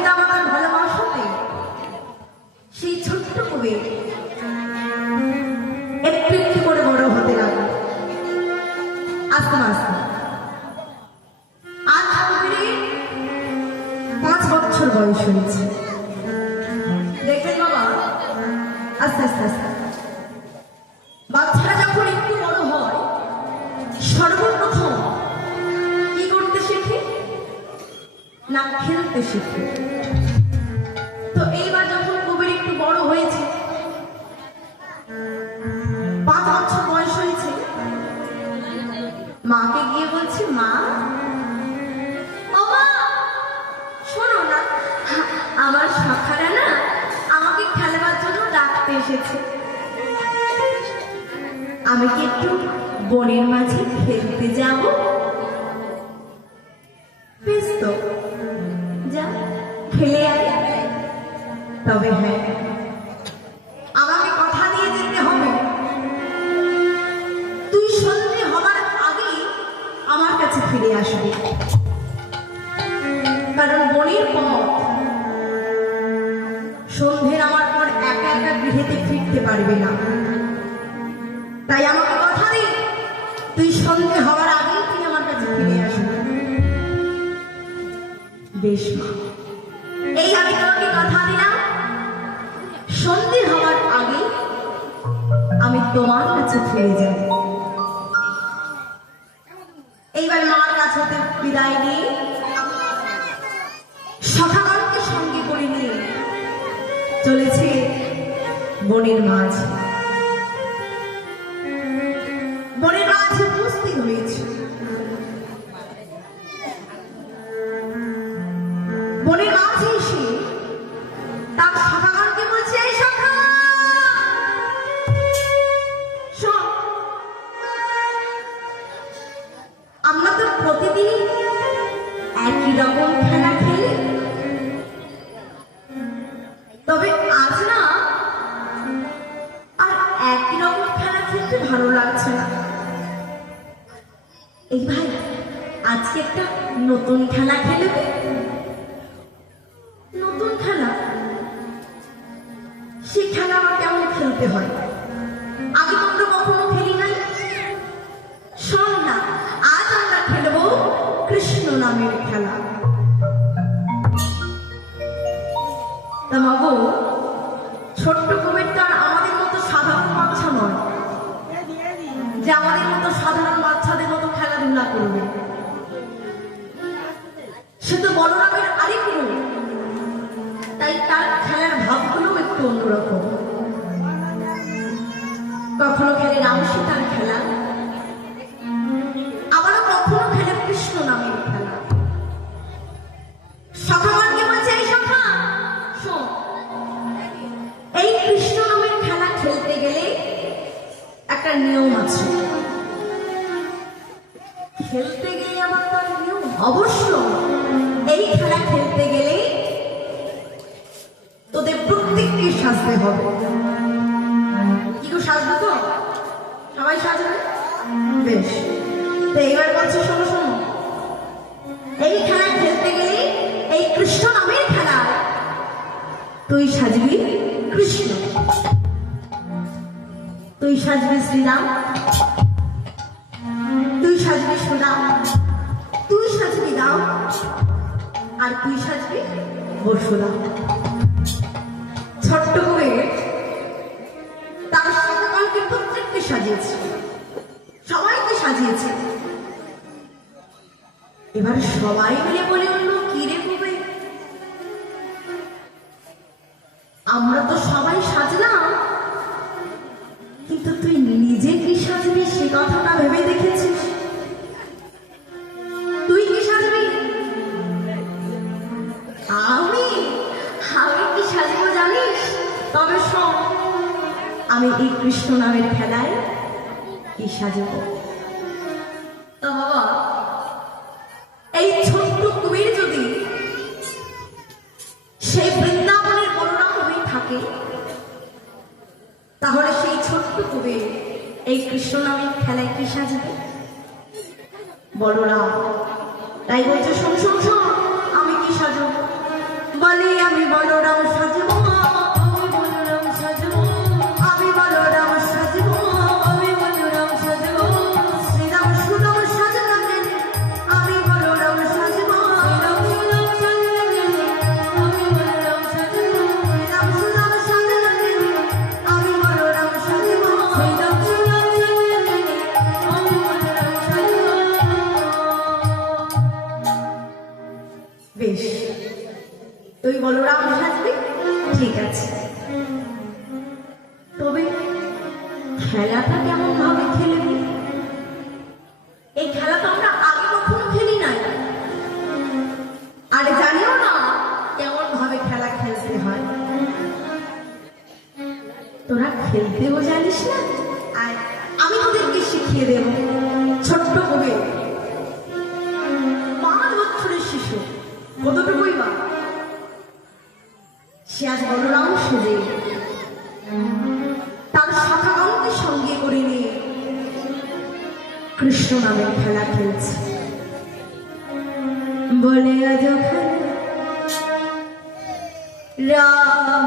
পিতামাতার ভালোবাসাতে সেই ছোট্ট কবি একটু একটু করে বড় হতে লাগলো আস্তে আস্তে। আজ কবির 5 বছর বয়স হয়েছে। দেখবেন বাবা, আস্তে আস্তে আস্তে বাচ্চারা যখন একটু বড় হয় সর্বপ্রথম কি করতে শেখে না খেলতে শেখে। তো এইবার যখন কবির একটু বড় হয়েছে, 5 বছর বয়স হয়েছে, মাকে গিয়ে বলছে, মা ও মা শোনো না, আমার সখারা না আমাকে খেলবার জন্য ডাকতে এসেছে, আমি কি একটু বনের মাঝে খেলতে যাব? বেশ তো, যা খেলে আয়। তবে হ্যাঁ, আমাকে কথা দিয়ে যেতে হবে, তুই সন্ধে হবার আগেই আমার কাছে ফিরে আসবি, কারণ বনের পথ সন্ধে নামার পর একা একা গৃহেতে ফিরতে পারবে না। তাই আমাকে কথা দি, তুই সন্ধে হওয়ার আগেই তুই আমার কাছে ফিরে আসবি। বেশ মা, এই আমি তোমাকে কথা দিলাম, সন্ধে হওয়ার আগে আমি তোমার কাছে ফিরে যাব। এইবার মার কাছ হতে বিদায় নিয়ে সখাগণকে সঙ্গে করে নিয়ে চলেছে বনের মাঝ। বনের মাঝে উপস্থিত হয়েছে। বনের মাঝে এসে তার সখাগণকে বলছে, এই সখা শোন, আমরা তো প্রতিদিন একই রকম খেলা খেলি, তবে আজ না আর একই রকম খেলা খেলতে ভালো লাগছে না। এই ভাই, আজকে একটা নতুন খেলা খেলবে। নতুন খেলা? সেই খেলা আবার কেমন খেলতে হয়? আগে তোমরা কখনো খেলি নাই। শোন না, আজ আমরা খেলবো কৃষ্ণ নামের খেলা। তা মাগো, ছোট্ট কবির তো আর আমাদের মতো সাধারণ বাচ্চা নয় যে আমাদের মতো সাধারণ বাচ্চাদের মতো খেলাধুলা করবে। সে তো বলরামের আরেক রূপ, তাই তার খেলার ভাবগুলো একটু অন্যরকম। কখনো খেলে রাম সীতার খেলা, আবারও কখনো খেলে কৃষ্ণ নামের খেলা। সখাগণকে বলছে, এই সখা শোন, এই কৃষ্ণ নামের খেলা খেলতে গেলে একটা নিয়ম আছে। খেলতে গেলে আবার তার নিয়ম অবশ্য। এই খেলা খেলতে গেলে তোদের প্রত্যেককে সাজতে হবে। কি গো, সাজবে তো? সবাই সাজবে? বেশ, তো এইবার বলছে, শোনো শোনো, এই খেলা খেলতে গেলে, এই কৃষ্ণ নামের খেলা, তুই সাজবি কৃষ্ণ, তুই সাজবি শ্রীরাম, তুই সাজবি সুরাম, তুই সাজবি রাম, আর তুই সাজবি পরশুরাম। ছোট্ট করে তার সখাগণকে প্রত্যেককে সাজিয়েছে, সবাইকে সাজিয়েছে। এবার সবাই মিলে বলে উঠল, কি রে কবে, আমরা তো সবাই সাজলাম, কিন্তু তুই নিজে কি সাজবি সে কথাটা ভেবে দেখেছিস? তুই কি সাজবি? আমি আমি কি সাজবো জানিস? তবে শোন, আমি এই কৃষ্ণ নামের খেলায় কি সাজব। তো বাবা, এই ছোট্ট কবির যদি সেই বৃন্দাবনের বলরাম হয়ে থাকে, তাহলে সেই ছোট্ট কবির এই কৃষ্ণ নামের খেলায় কি সাজবে? বলরাম। তাই বলছে, শোন শোন শোন, আমি কি সাজব বল। তুই বলরাম সাজবি, ঠিক আছে। তবে খেলাটা কেমন ভাবে খেলবি? এই খেলা তো আমরা আগে কখনো খেলি নাই, আর জানিও না কেমন ভাবে খেলা খেলতে হয়। তোরা খেলতেও জানিস না, আর আমি তোদেরকে শিখিয়ে দেব। ছোট্ট কবি 5 বছরের শিশু, কতটুকুই বা, সে আজ বলরাম সেজে তার শাখাগণকে সঙ্গে করে নিয়ে কৃষ্ণ নামের খেলা খেলছে। বলে আজ রাম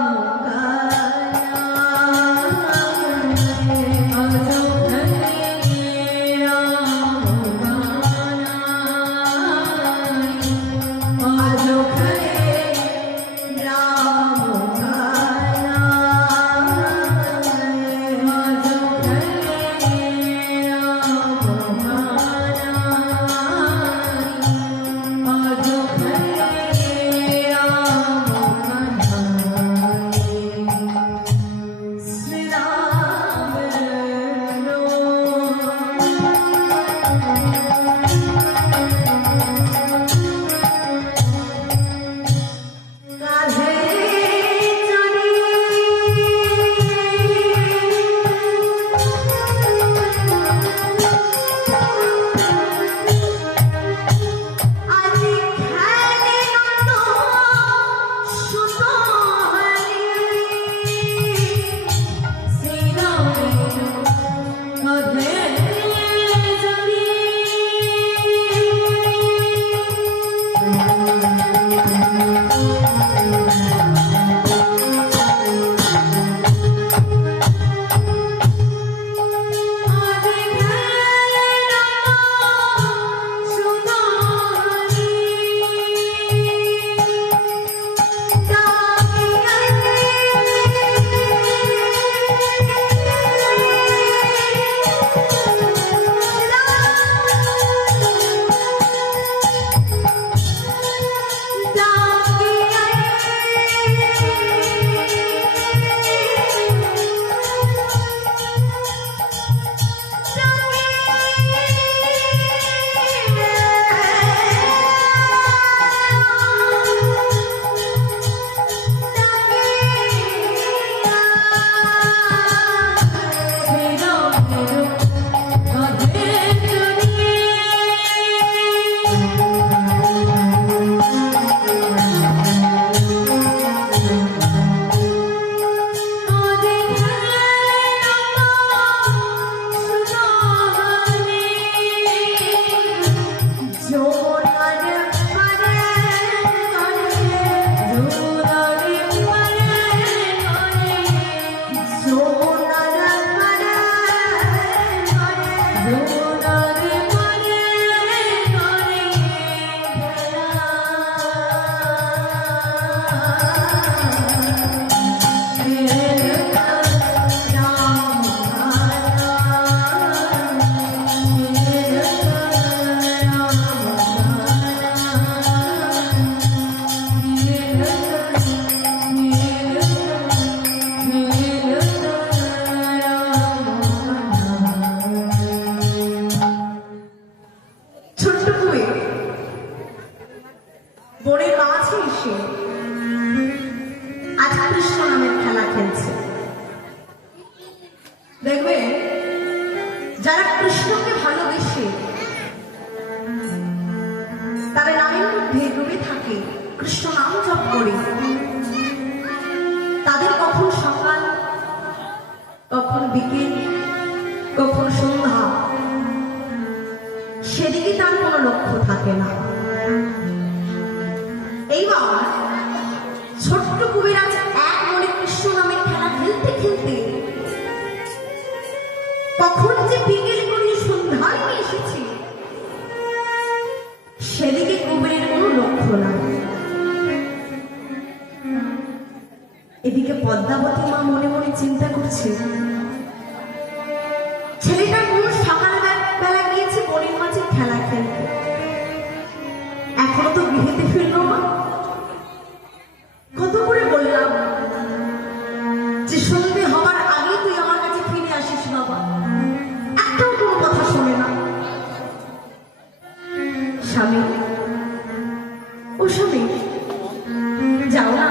যারা কৃষ্ণকে ভালোবেসে তারা নামের মধ্যে ডুবে থাকে, কৃষ্ণ নাম জপ করে, তাদের কখন সকাল, কখন বিকেল, কখন সন্ধ্যা, সেদিকে তার কোনো লক্ষ্য থাকে না। এইবার ছোট্ট কুবেরাজ এক মনে কৃষ্ণ নামের খেলা খেলতে খেলতে কখন যে বিকেল করে সন্ধ্যায় নিয়ে এসেছে, সেদিকে কুবেরের কোনো লক্ষ্য নাই। এদিকে পদ্মাবতী মা মনে মনে চিন্তা করছে, ছেলেটা কোন সকাল বেলা গিয়েছে বনের মাঝে খেলা খেলতে, এখনো তো গৃহেতে ফিরল না। যাও না,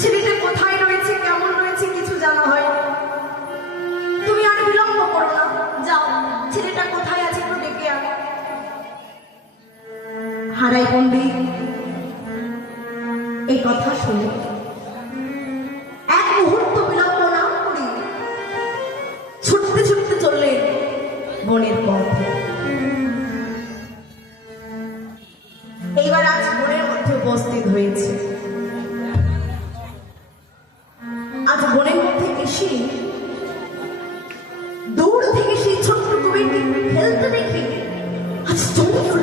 ছেলেটা কোথায় রয়েছে, কেমন রয়েছে কিছু জানা হয়। তুমি আর বিলম্ব করো না, যাও, ছেলেটা কোথায় আছে একটু ডেকে আনো। হারাই পণ্ডিত এই কথা শুনে এক মুহূর্ত বিলম্ব না করে ছুটতে ছুটতে চললেন বনের পথে। এইবার আজ বনের মধ্যে উপস্থিত হয়েছে। আজ বনের মধ্যে এসে দূর থেকে সেই ছোট্ট কুমিরকে খেলতে দেখে আজ চমকে উঠল।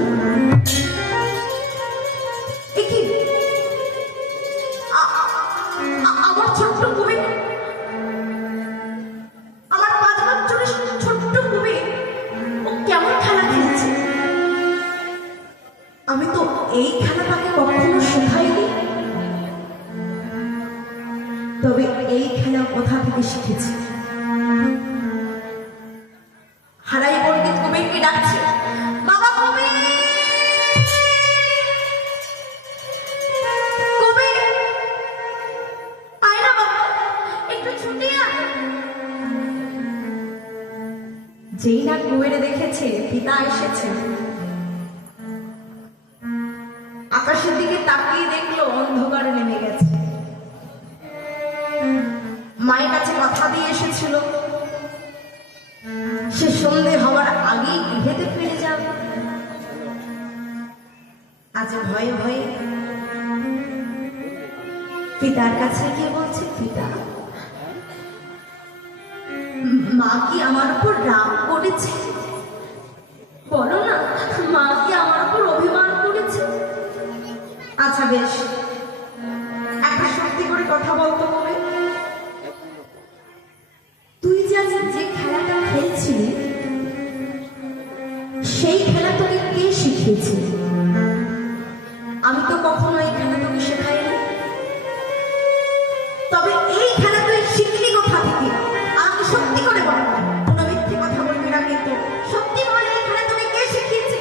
আমার ছোট্ট কুমির, আমার 5 বছরের ছোট্ট কুমির, ও কেমন খেলা খেলছে? আমি তো এই খেলা তাকে কখনো শেখাইনি। তবে এই খেলা কোথা থেকে শিখেছি? হারাই পণ্ডিত কুমিরকে ডাকছে, বাবা কুমির, কুমির, আয় না বাবা, একটু ছুটে আয়। যেই না কুমিরে দেখেছে পিতা এসেছে, আকাশের দিকে তাকিয়ে দেখলো অন্ধকার নেমে গেছে। মায়ের কাছে কথা দিয়ে এসেছিল সে সন্ধে হওয়ার আগেই গৃহেতে ফিরে যাবে। আজ ভয়ে ভয়ে পিতার কাছে গিয়ে বলছে, পিতা, মা কি আমার উপর রাগ করেছে? বলো না, মা কি আমার উপর অভিমান করেছে? আচ্ছা বেশ, একটা সত্যি করে কথা বলতো কবে, তুই যে খেলাটা খেলছিলি সেই খেলা তোকে কে শিখিয়েছে? আমি তো কখনো এই খেলা তোকে শেখাইনি। তবে এই খেলা তুই শিখলি কোথা থেকে? আমাকে সত্যি করে বল, কোনো মিথ্যে কথা বলবি না কিন্তু। সত্যি বল, এই খেলা তোকে কে শিখিয়েছে?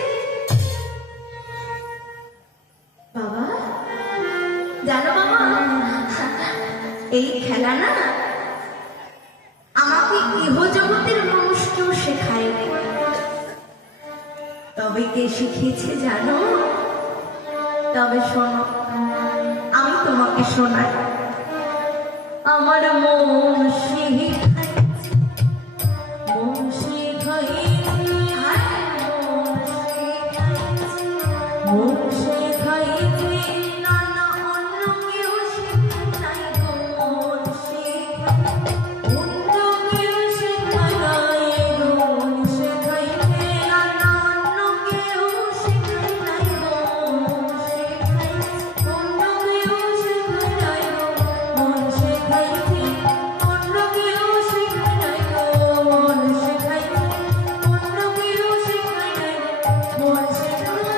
বাবা, জানো বাবা, এই খেলা না আমাকে ইহজগতের মানুষ কেউ শেখায়নি। তবে কে শিখিয়েছে জানো? তবে শোনো, আমি তোমাকে শোনাই। আমার মন শিখাইছে, মন শিখাইছে, মন শিখাইছে, না না অন্য কেউ শেখায় গো, মন শিখাইছে, অন্য কেউ শেখায় গো, মন শিখাইছে, না না অন্য কেউ শেখায় গো, মন শিখাইছে, অন্য কেউ শেখায় গো, মন শিখাইছে, অন্য কেউ শেখায় গো, মন শিখাইছে, অন্য কেউ শেখায় গো, মন শিখাইছে।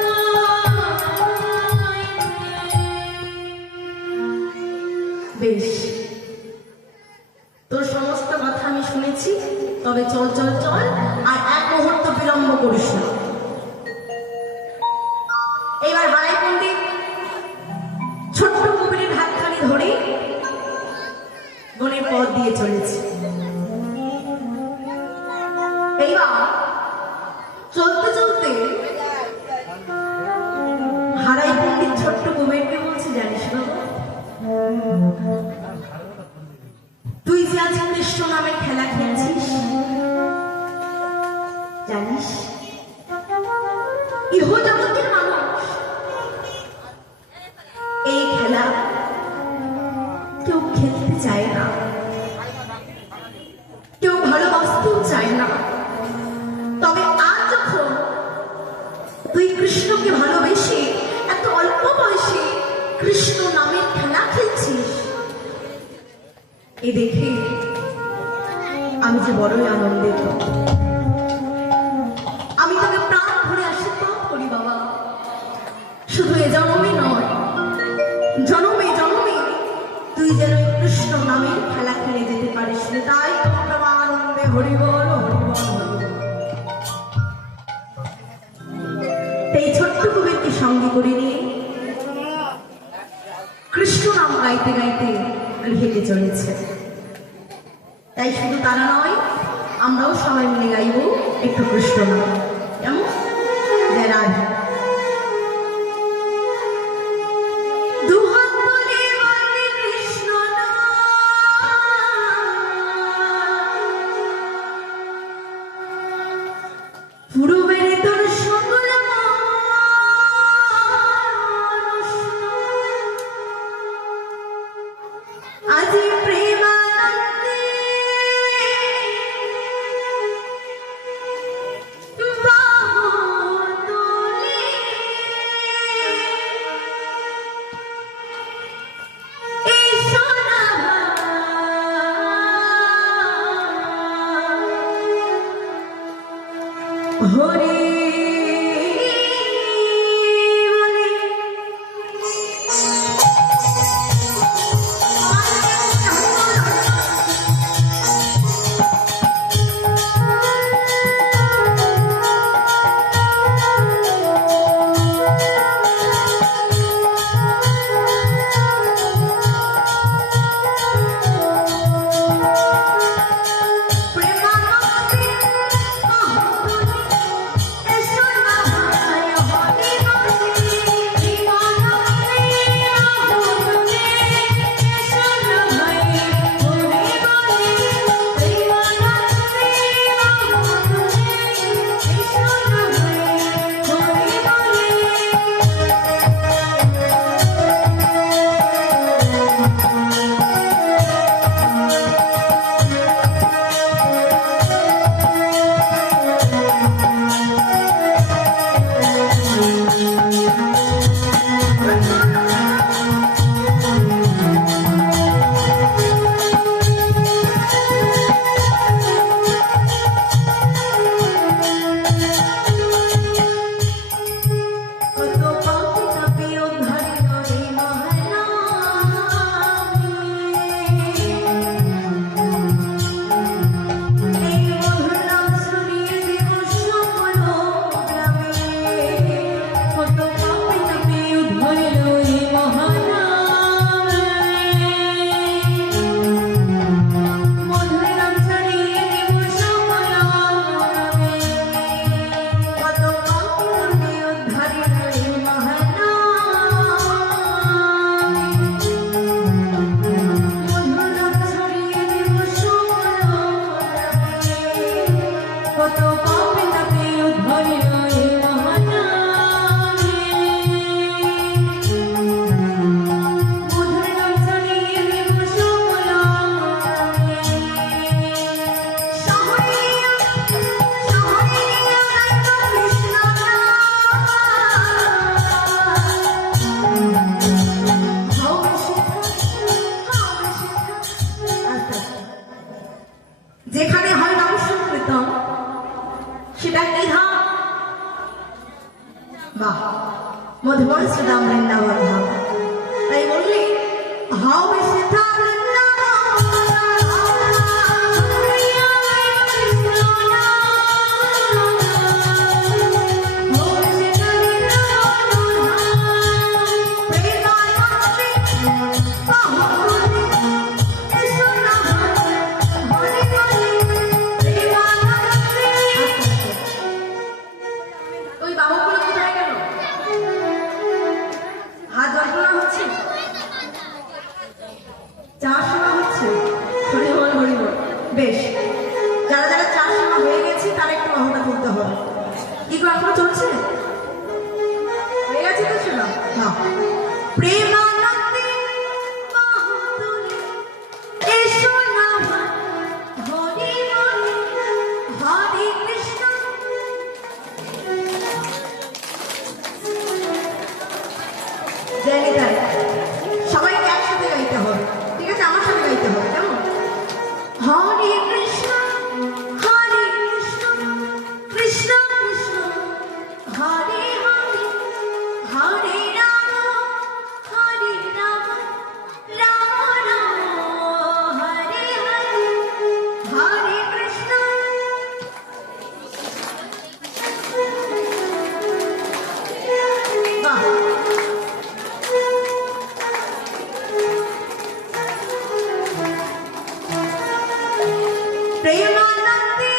বেশ, তোর সমস্ত কথা আমি শুনেছি। তবে চল চল চল, আর এক মুহূর্ত বিলম্ব করিস না। এবার হারাই পণ্ডিত ছোট্ট কুমিরের হাতখানি ধরে বনের পথ দিয়ে চলেছে। এইবার চলতে চলতে হারাই পণ্ডিত ছোট্ট কুমিরকে বলছে, জানিস বাবা, তুই যে আজ কৃষ্ণ নামে খেলা খেলছিস, জানিস ইহজগতের মানুষ এই খেলা কেউ খেলতে চায় না, কেউ ভালোবাসতেও চায় না। তবে আজ যখন তুই কৃষ্ণকে ভালোবেসে এত অল্প বয়সে কৃষ্ণ নামের খেলা খেলছিস, এ দেখে আমি যে বড়ই আনন্দিত। আমি তোকে প্রাণ ভরে আশীর্বাদ করি বাবা, শুধু এ জন্মে নয়, জন্মে জন্মে তুই যেন কৃষ্ণ নামের খেলা খেলে যেতে পারিস। তাই আনন্দে হরিবল হরিবল হরিবল। এই ছোট্ট কুমিরকে সঙ্গে করে নিয়ে কৃষ্ণ নাম গাইতে গাইতে হেঁটে চলেছে। তাই শুধু তারা নয়, আমরাও সবাই মিলে গাইব একটু কৃষ্ণ নাম। কেমন? জয় রাধে। যেখানে হয় নাম সংকীর্তন সেটা কি ধাম? বাহ, মধুবন শ্রীরাম বৃন্দাবন ধাম। তাই বললি হবে সেটা বেশ, যারা যারা চার সময় হয়ে গেছে তারা একটু বাহুটা তুলতে হবে। কি করে এখনো চলছে? হয়ে গেছে তো শোনা? না, প্রেমানন্দে বাহু তুলে এসো না হরি বলে হরে কৃষ্ণ। জয়, সবাইকে একসাথে গাইতে হবে, ঠিক আছে? আমার সাথে গাইতে হবে, কেমন? হরে কৃষ্ণ কৃষ্ণ কৃষ্ণ প্রেমানন্দে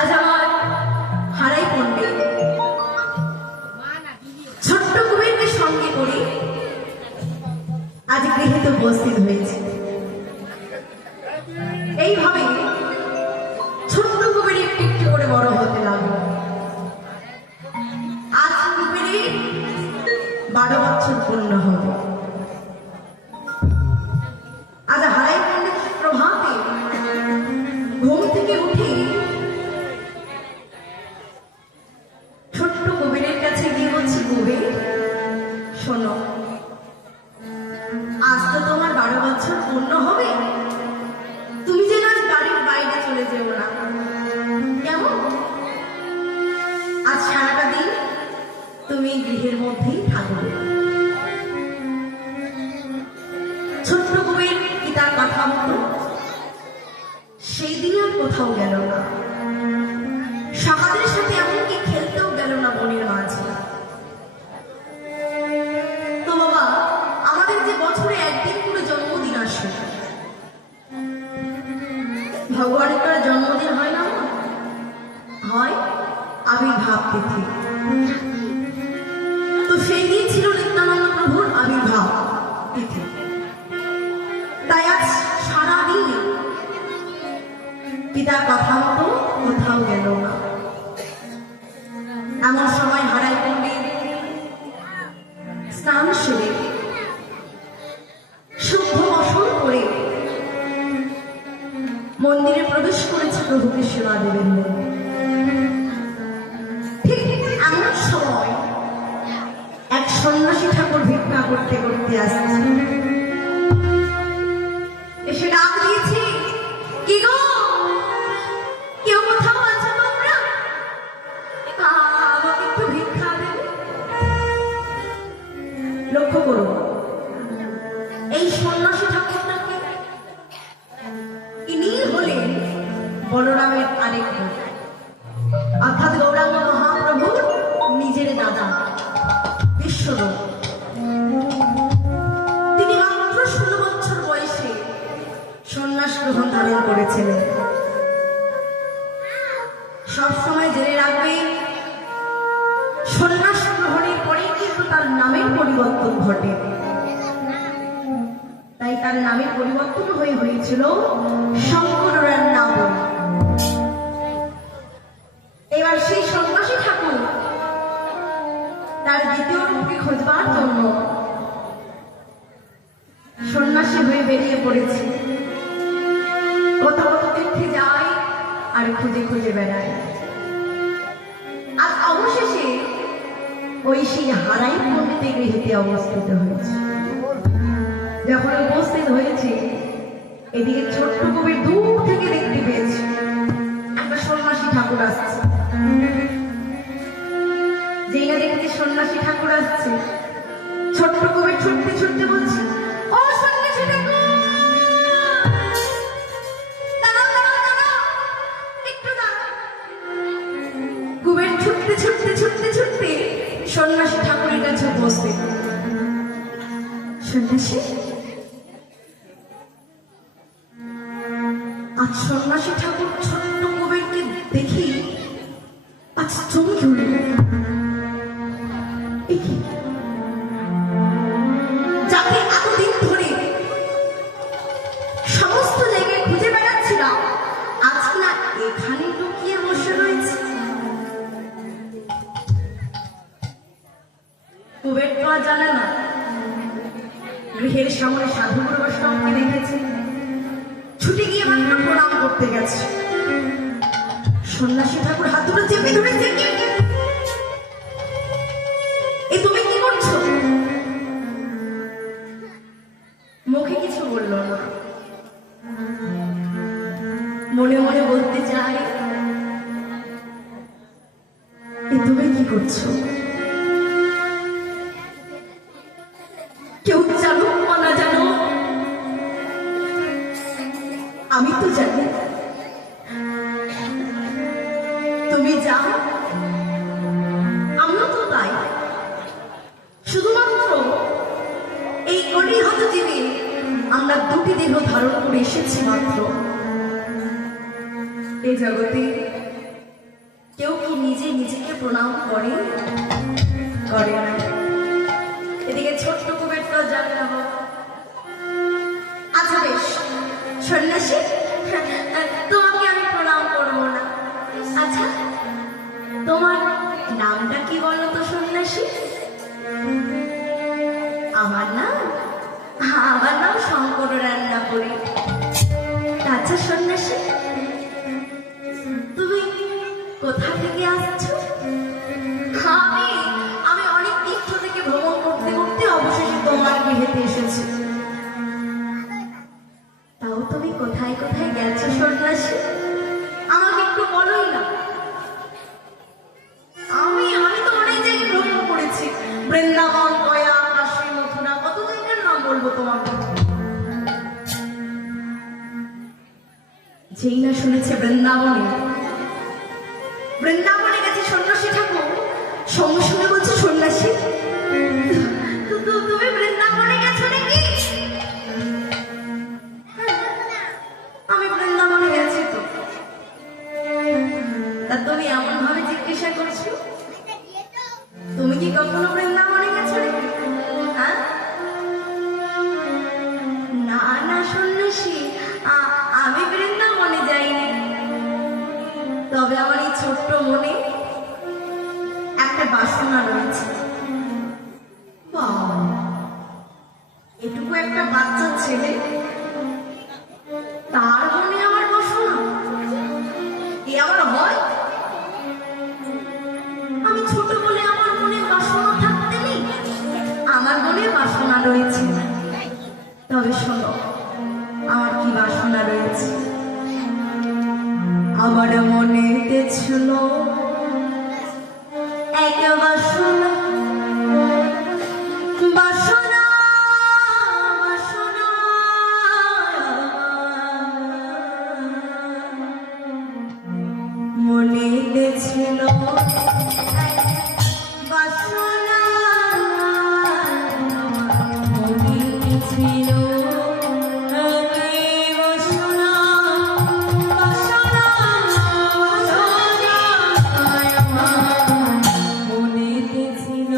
আজ আমার হারাই পণ্ডিত ছোট্ট কুবেরকে সঙ্গে করে আজ গৃহীত উপস্থিত হয়েছে। এইভাবে ছোট্ট কুবের একটু একটু করে বড় হতে লাগলো। আজ কুবেরের 12 বছর পূর্ণ হবে। আজ হারাই পণ্ডিত প্রভাতে ঘুম থেকে উঠে ছোট্ট কুবেরের কাছে গিয়ে বলছি, কুবের শোনো, আজ তো তোমার 12 বছর পূর্ণ হবে, তুমি যেন আজ বাড়ির বাইরে চলে যেও না, কেমন? আজ সারাটা দিন তুমি গৃহের মধ্যেই থাকবে। ছোট্ট কুবের পিতার কথা মতো সেই দিন আর কোথাও গেল না, সকালের সাথে এমনকি খেলতেও গেল না বনের মাঝে। তো বাবা, আমাদের যে বছরে একদিন করে জন্মদিন আসে, ভগবানের করে জন্মদিন হয় না, হয় আবির্ভাব তিথি। তো সেই দিন ছিল নিত্যানন্দ প্রভুর আবির্ভাব তিথি। তাই আজ সারাদিন পিতার কথা মতো কোথাও গেল না। এমন সময় হারাই পণ্ডিত স্নান সেরে শুদ্ধ বসন করে মন্দিরে প্রবেশ করেছে প্রভুকে সেবা দেবেন বলে। ঠিক এমন সময় এক সন্ন্যাসী ঠাকুর ভিক্ষা করতে করতে আসছে, এসে ডাক দিয়েছে, কি গো, কেউ কোথাও আছে তোমরা? আমাকে একটু ভিক্ষা দেবে। লক্ষ্য করো, এই সন্ন্যাসী ঠাকুরটাকে ইনি হলেন বলরামের আরেক রূপ, অর্থাৎ গৌরাঙ্গ মহাপ্রভুর নিজের দাদা বিশ্বরূপ। পরিবর্তন ঘটে, তাই তার নামের পরিবর্তন হয়েছিল শঙ্করের নাম। এবার সেই সন্ন্যাসী ঠাকুর তার দ্বিতীয় রূপকে খোঁজবার জন্য সন্ন্যাসী হয়ে বেরিয়ে পড়েছে। কোথাও তীর্থে যায় আর খুঁজে খুঁজে বেড়ায়। আর অবশেষে ওই সেই হারাই পণ্ডিতের গৃহেতে অবস্থিত হয়েছে। যখন উপস্থিত হয়েছে, এদিকে ছোট্ট কবির দূর থেকে দেখতে পেয়েছে একটা সন্ন্যাসী ঠাকুর আসছে। যেই না দেখেছে সন্ন্যাসী ঠাকুর আসছে, ছোট্ট কবির ছুটতে ছুটতে বলছে, ও সন্ন্যাসী ঠাকুর, দাঁড়াও দাঁড়াও দাঁড়াও, একটু দাঁড়াও। কুবের ছুটতে ছুটতে ছুটতে ছুটতে সন্ন্যাসী ঠাকুরের কাছে উপস্থিত। সন্ন্যাসী, আজ সন্ন্যাসী ঠাকুর ছোট্ট কুবেরকে দেখি আজ চমকে উঠল। যাকে এতদিন ধরে সমস্ত জায়গায় খুঁজে বেড়াচ্ছিলাম, আজ না এখানে লুকিয়ে বসে রয়েছে। কুবের তো আর জানে না গৃহের সামনে সাধুগুরু বৈষ্ণবকে দেখেছে, ছুটে গিয়ে মাত্র প্রণাম করতে গেছে। সন্ন্যাসী ঠাকুর হাত দুটো চেপে ধরেছে, এ তুমি কি করছো? মুখে কিছু বলল না, মনে মনে বলতে চায়, এ তুমি কি করছো? কেউ জানো বা না জানো, আমি তো জানি তুমি যাও, আমিও তো তাই। শুধুমাত্র এই কলিহত জীবে আমরা দুটি দেহ ধারণ করে এসেছি মাত্র। এই জগতে কেউ কি নিজে নিজেকে প্রণাম করে? করে না। এদিকে ছোট্ট কুবের তো জানে না। আচ্ছা বেশ সন্ন্যাসী, তোমাকে আমি প্রণাম করবো না। আচ্ছা তোমার নামটা কি বলো তো সন্ন্যাসী? আমার নাম শঙ্কর রান্না করি। আচ্ছা সন্ন্যাসী, তুমি কোথা থেকে আসছো? আমি অনেক তীর্থ থেকে ভ্রমণ করতে করতে অবশেষে তোমার গৃহেতে এসেছি। তাও তুমি কোথায় কোথায় গেছো সন্ন্যাসী? আমাকে একটু বলোই না। আমি তো অনেক জায়গায় ভ্রমণ করেছি, বৃন্দাবন, গয়া, কাশী, মথুরা, কত জায়গার নাম বলবো তোমাকে। যেই না শুনেছে বৃন্দাবনে গেছে সন্ন্যাসী ঠাকুর, সঙ্গে সঙ্গে বলছে, সন্ন্যাসী তুমি বৃন্দাবনে গেছো নাকি? আমি বৃন্দাবনে গেছি তো। তা তুমি এমন ভাবে জিজ্ঞাসা করছো, তুমি কি কখনো বৃন্দাবনে গেছো নাকি? হ্যাঁ? না না সন্ন্যাসী, আমি বৃন্দাবনে যাইনি। তবে আমার এই ছোট্ট মনে একটা বাসনা রয়েছে। এটুকু একটা বাচ্চা ছেলে, তার মনে আমার বাসনা, এ আমার হয়? আমি ছোট বলে আমার মনে বাসনা থাকতে নেই, আমার মনে বাসনা রয়েছে। তবে শোনো, আমার কি বাসনা রয়েছে। আমার মনেতে ছিল এক বাসনা, বাসনা বাসনা মনেতে ছিল বাসনা, মনেতে ছিল মনেতে ছিল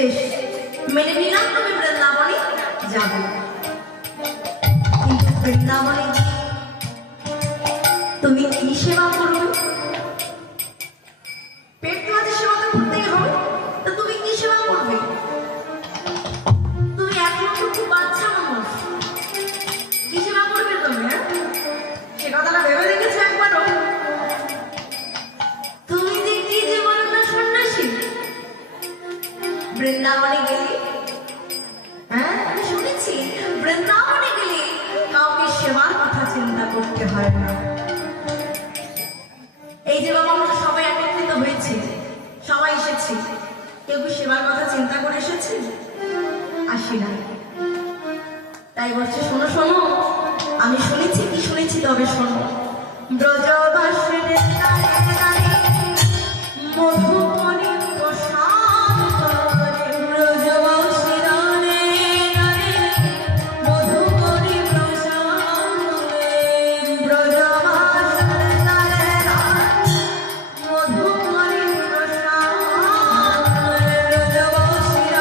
বেশ, মেনে নিলাম তুমি বৃন্দাবনে যাবে, কিন্তু বৃন্দাবনে তুমি কি সেবা করবে? পেট কাজে সেবা তো করতেই হবে, তো তুমি কি সেবা করবে? তুমি এখনো তো খুব বাচ্চা মানুষ, কি সেবা করবে তুমি? সে কথাটা ভেবে দেখেছো একবারও? তুমি যে কি যে বলো না সন্ন্যাসী, বৃন্দাবনে গেলে, হ্যাঁ আমি শুনেছি বৃন্দাবনে গেলে কাউকে সেবার কথা চিন্তা করতে হয় না। এই যে বাবা আমরা সবাই একত্রিত হয়েছি, সবাই এসেছি, কেউ কি সেবার কথা চিন্তা করে এসেছি? আসি না। তাই বলছে শোনো শোনো, আমি শুনেছি, কি শুনেছি তবে শোনো। ব্রজবাসের মধুমণি প্রসাদ, ব্রজবাসীর মধুমণি প্রসাদ, ব্রজবাসীর মধুমণি প্রসাদ, ব্রজবাসীর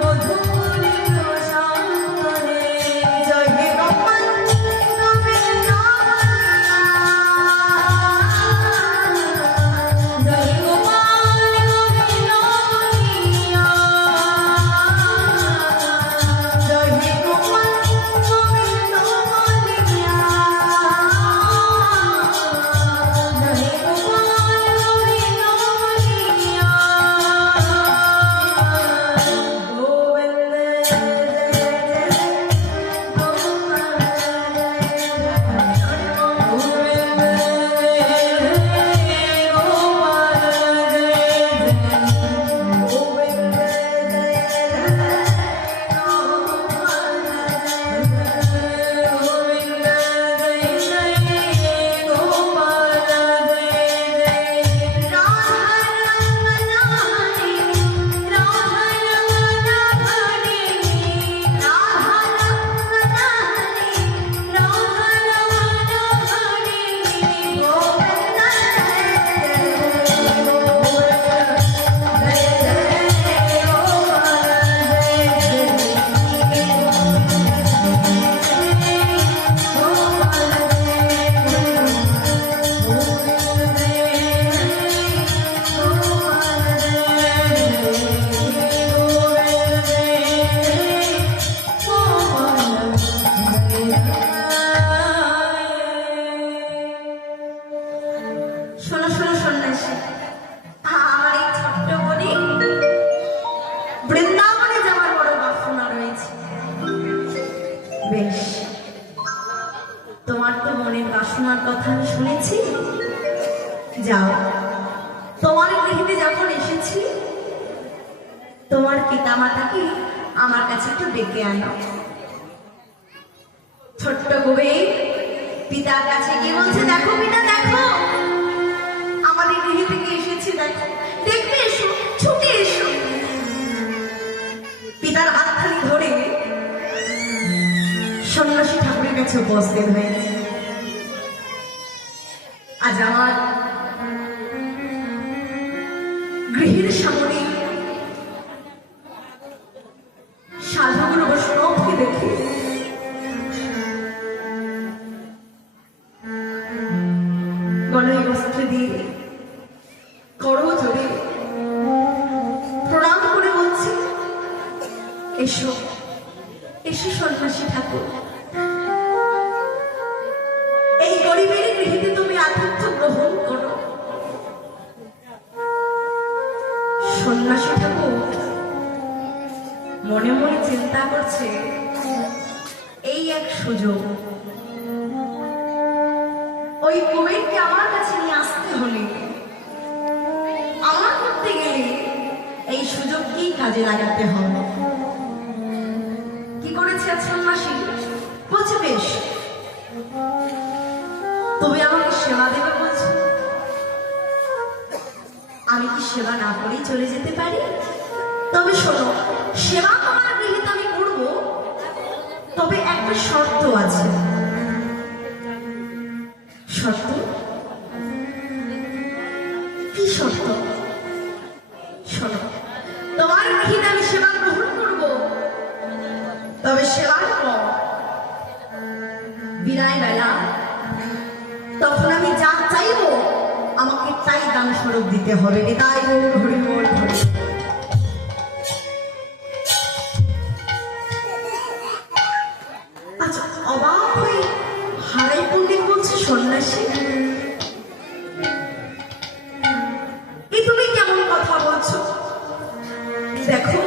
মধুমণি প্রসাদ, জয় হে গোপাল গোবিন্দ, জয় হে গোপাল গোবিন্দ বলিয়া, জয় হে গোপাল গোবিন্দ বলিয়া, জয় হে গোপাল গোবিন্দ বলিয়া, গোবিন্দ জয় শোনো শোনো সন্ন্যাসী, আমার এই ছোট্ট মনে বৃন্দাবনে যাওয়ার বড় বাসনা রয়েছে। বেশ, তোমার তো মনের বাসনার কথা আমি শুনেছি, যাও তোমার গৃহে যখন এসেছি, তোমার পিতামাতাকে আমার কাছে একটু ডেকে আনো। ছোট্ট গোবে পিতার কাছে গিয়ে বলছে, দেখো পিতা দেখো, আমাদের গৃহে থেকে এসেছি, দেখো দেখতে এসো, ছুটে এসো। পিতার হাতখানি ধরে সন্ন্যাসী ঠাকুরের কাছে উপস্থিত হয়েছে। আজ আমার গৃহের সামনে সাধুগুরু বৈষ্ণবকে দেখে গলায় বস্ত্র দিয়ে করো জোরে প্রণাম করে বলছি, এসো এসো সন্ন্যাসী ঠাকুর, এই গরিবের গৃহীতে তুমি আতিথ্য গ্রহণ করো। সন্ন্যাসী ঠাকুর মনে মনে চিন্তা করছে, এই এক সুযোগ, ওই কুবেরকে আমার কাছে নিয়ে আসতে হলে, আমার করতে গেলে এই সুযোগকেই কাজে লাগাতে হবে। কি করেছে সন্ন্যাসী? বলছে বেশ, তুমি আমাকে সেবা দেবে বলছো, আমি কি সেবা না করেই চলে যেতে পারি? তবে শোনো, সেবা তোমার গৃহীত আমি করব, তবে একটা শর্ত আছে। শর্ত? কি শর্ত? শোনো, তবে সেবার পর বিদায় বেলা তখন আমি যা চাইবো আমাকে তাই দান স্বরূপ দিতে হবে। নিতাই গৌর হরি বল হরি। আচ্ছা, অবাক হয়ে হারাই পণ্ডিত বলছে, সন্ন্যাসী এই তুমি কেমন কথা বলছো? দেখো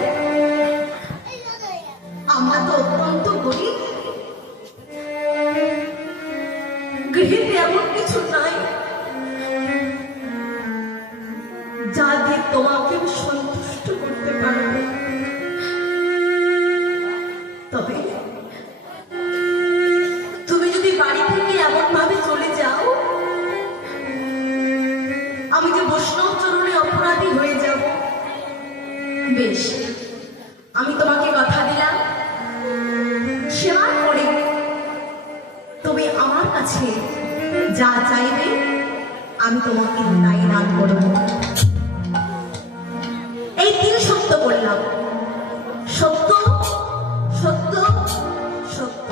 আমরা তো অত্যন্ত গরিব, গৃহে এমন কিছু নাই যা দিয়ে তোমাকে আমি সন্তুষ্ট করতে পারব। তবে তুমি যদি বাড়ি থেকে এমন ভাবে চলে যাও আমি যে বৈষ্ণব চরণে অপরাধী হয়ে যাব। বেশ, আমি তোমাকে কথা দিলাম, সেবার পরে তুমি আমার কাছে যা চাইবে আমি তোমাকে তাই দান করব। এই তিন সত্য বললাম, সত্য সত্য সত্য।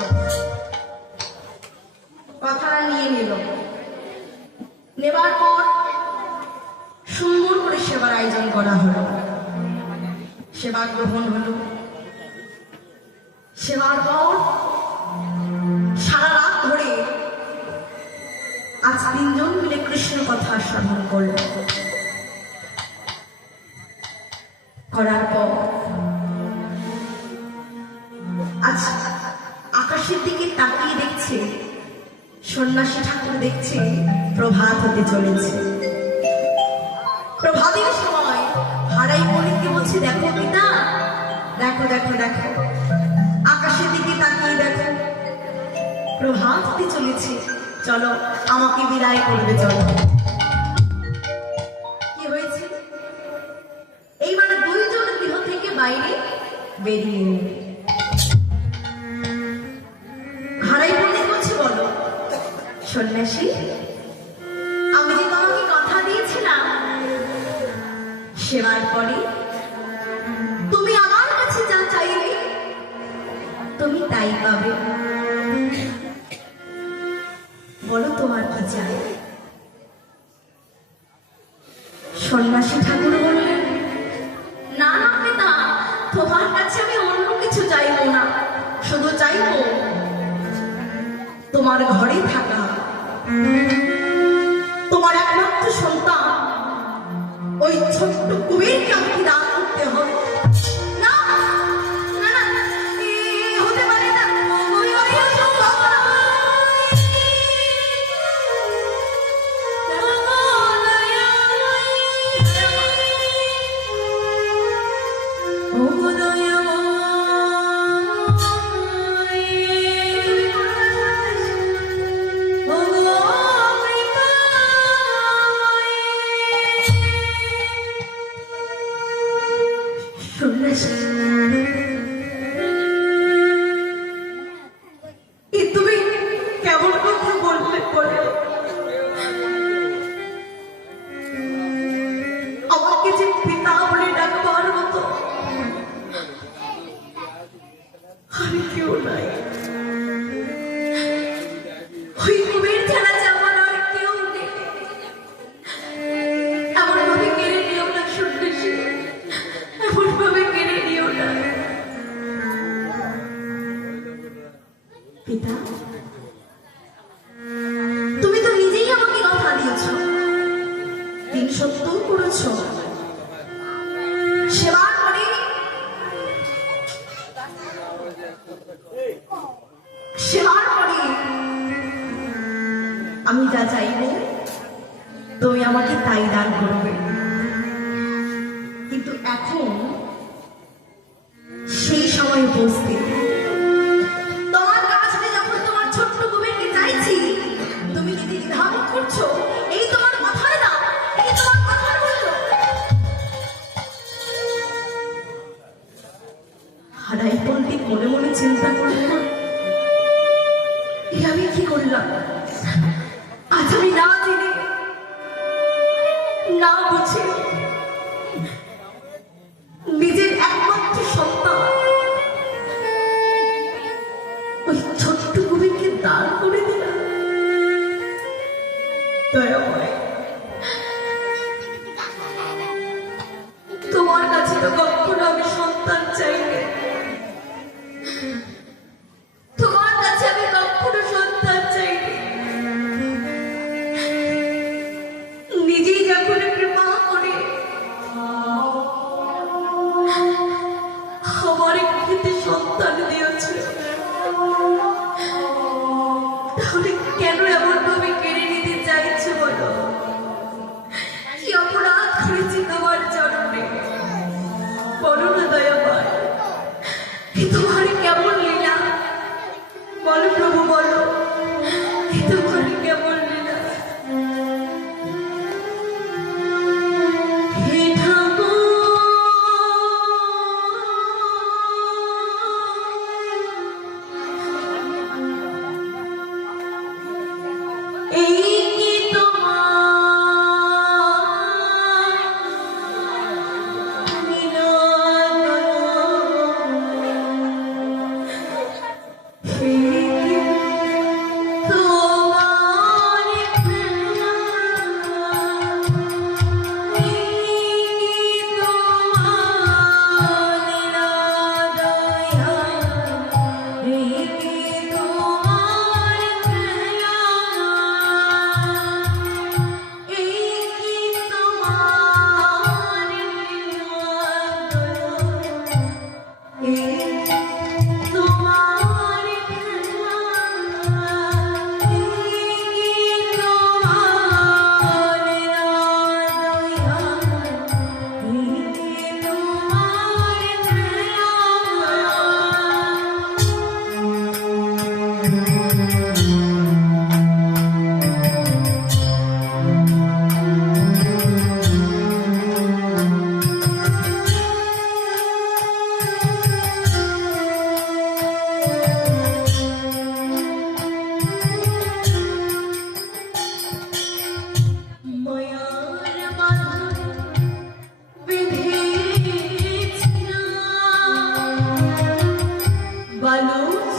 কথাটা নিয়ে নিল, নেবার পর সুন্দর করে সেবার আয়োজন করা হলো, সেবা গ্রহণ হলো। সেবার পর সারা রাত ধরে আজ তিনজন মিলে কৃষ্ণ কথা শ্রবণ করল। করার পর আজ আকাশের দিকে তাকিয়ে দেখছে, সন্ন্যাসী ঠাকুর দেখছে প্রভাত হতে চলেছে। প্রভাতের সময় হারাই পণ্ডিতকে বলছে, দেখো পিতা, দেখো দেখো দেখো আকাশের দিকে তাকিয়ে দেখো প্রভাত হতে চলেছে, চলো আমাকে বিদায় করবে চলো। কি হয়েছে? এইবার দুইজন গৃহ থেকে বাইরে বেরিয়ে এলেন। হারাই পণ্ডিত বলছে, বলো সন্ন্যাসী, আমি যে তোমাকে কথা দিয়েছিলাম সেবার পরে তুমি আমার কাছে যা চাইবে তুমি তাই পাবে। বলো তোমার কি চাই? সন্ন্যাসী ঠাকুর বললেন, না না পিতা, তোমার কাছে আমি অন্য কিছু চাইবো না, শুধু চাইবো তোমার ঘরে থাকা তোমার একমাত্র সন্তান ওই ছোট্ট কুবেরকে আমাকে দান করতে হবে। না না না, হতে পারে না, তুমি কেমন কথা বললে? বলে আমাকে যে পিতা বলে ডাকবার মতো আমি কেউ নাই। ওই কুবের ছাড়া যাবার আর কেউ নেই। এমন ভাবে কেড়ে নিও না সন্ন্যাসী, এমন ভাবে কেড়ে নিও না। পিতা, তুমি তো নিজেই আমাকে কথা দিয়েছ, তিন সত্য করেছ। সেবার পরে আমি যা চাইব তুমি আমাকে তাই দান করবে। কিন্তু এখন সেই সময় উপস্থিত, তোমার কাছে যখন তোমার ছোট্ট কুবেরকে চাইছি তুমি যদি ধাম করছো, এই তোমার কথার দাম, এই তোমার কথার মূল্য। হারাই পণ্ডিত মনে মনে চিন্তা করলেন, আমি কি করলাম? আজ আমি না জেনে না বুঝে নিজের একমাত্র সন্তান ওই ছোট্ট কবিকে দান করে দিলাম। দয়াময়, তোমার কাছে তো কখনো আমি সন্তান চাইনি, তোমার কাছে আমি কখনো সন্তান চাইনি। নিজেই যখন কৃপা করে আমার ক্ষেত্রে সন্তান দিয়েছ, তাহলে কেন এমন ভাবে কেড়ে নিতে চাইছো বলো? কি অপরাধ করেছি তোমার চরণে? বলো না দয়াময়, তোমার কেমন লীলা? বলো প্রভু, বলো তোমার কেমন লীলা? হে ঠাকুর, এই কি তোমার লীলা? হে কি তোমার খেলা? এই কি তোমার লীলা দয়া? এই কি তোমার খেলা? এই কি তোমার লীলা দয়া? এই তোমার খেলা? এই তোমার লীলা দয়া? এই তোমার খেলা? মায়ার বাঁধন বেঁধেছিলাম, বালুচ